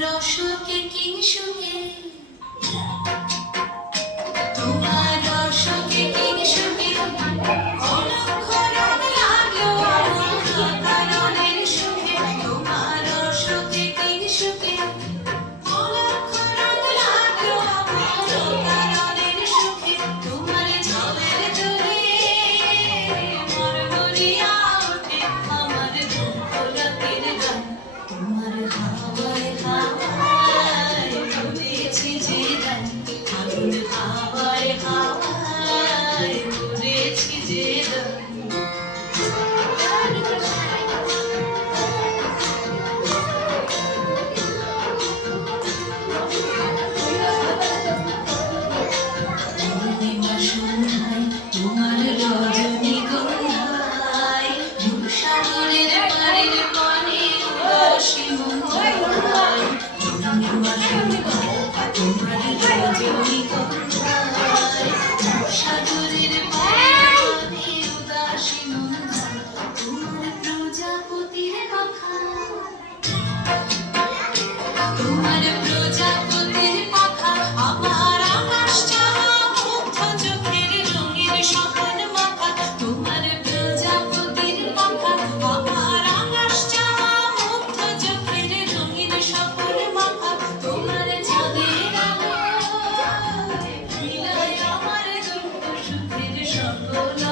রসকে কিংসুকে Oh, no.